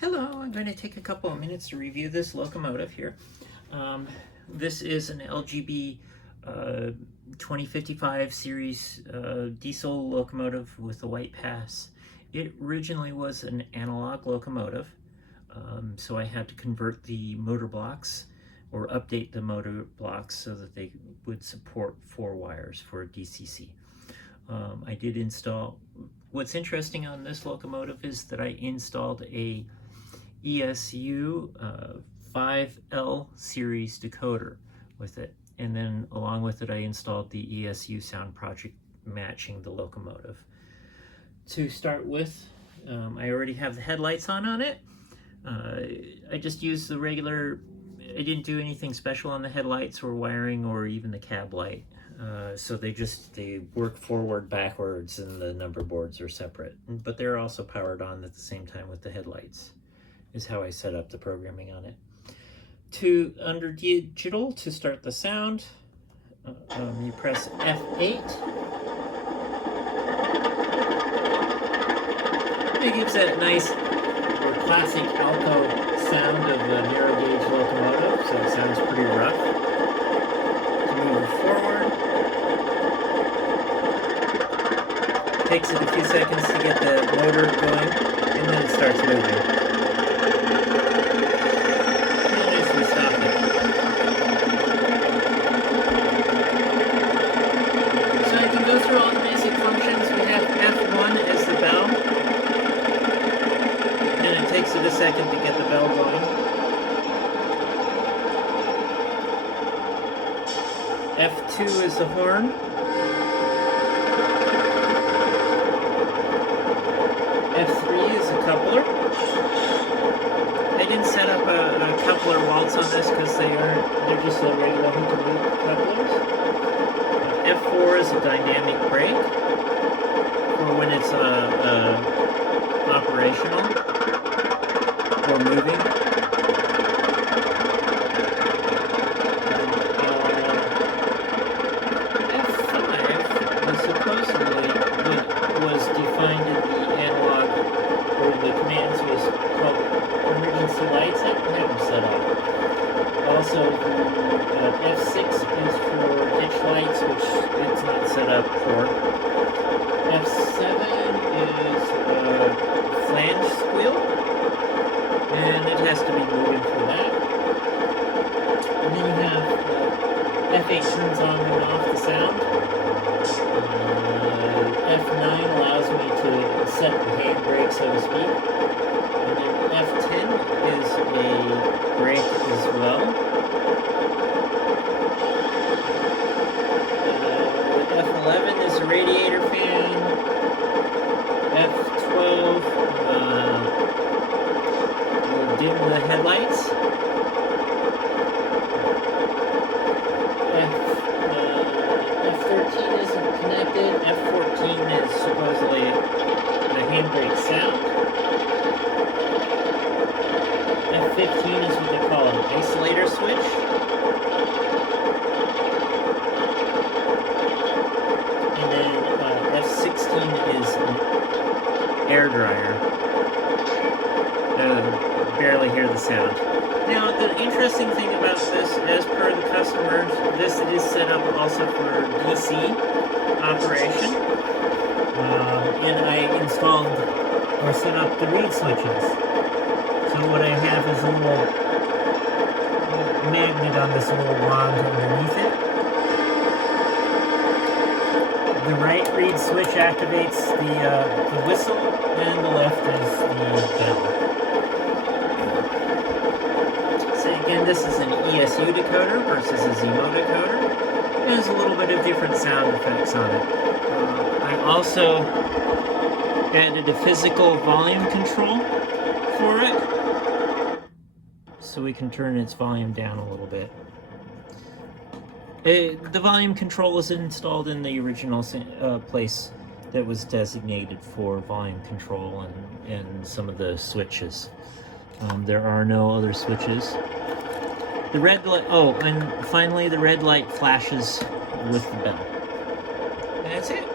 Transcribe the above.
Hello, I'm going to take a couple of minutes to review this locomotive here. This is an LGB 2055 series diesel locomotive with a white pass. It originally was an analog locomotive, so I had to convert the motor blocks or update the motor blocks so that they would support 4 wires for DCC. I did install, what's interesting on this locomotive is that I installed a ESU 5L series decoder with it, and then along with it I installed the ESU sound project matching the locomotive. To start with, I already have the headlights on it. I just used the regular, I didn't do anything special on the headlights or wiring or even the cab light. So they work forward, backwards, and the number boards are separate, but they're also powered on at the same time with the headlights, is how I set up the programming on it. Under digital, to start the sound, you press F8. It gives that nice or classic alto sound of a narrow gauge locomotive, so it sounds pretty rough. To move forward, takes it a few seconds to get the motor going, and then it starts moving. Takes it a second to get the bell going. F2 is the horn. F3 is a coupler. I didn't set up a coupler waltz on this because they're just a regular hook-and-loop couplers. F4 is a dynamic brake for when it's operational or moving. F5 was supposedly was defined in the analog, or the commands was called emergency lights. I don't have them set up. Also, F6 is for ditch lights, which it's not set up for. F7 is flange squeal, and it has to be moving for that. And then you have F8 turns on and off the sound. F9 allows me to set the handbrake, so to speak. And then F10 is a brake as well. F11 is a radiator fan. F12 dim the headlights. F13 isn't connected. F14 is supposedly the handbrake sound. F15 is what they call an isolator switch. And then F16 is an air dryer. Barely hear the sound. Now, the interesting thing about this, as per the customers, this is set up also for DC operation. And I installed or set up the reed switches. So what I have is a little magnet on this little wand underneath it. The right reed switch activates the whistle, and the left is the bell. Again, this is an ESU decoder versus a Zemo decoder. There's a little bit of different sound effects on it. I also added a physical volume control for it, so we can turn its volume down a little bit. The volume control was installed in the original place that was designated for volume control and some of the switches. There are no other switches. The red light, and finally the red light flashes with the bell. And that's it.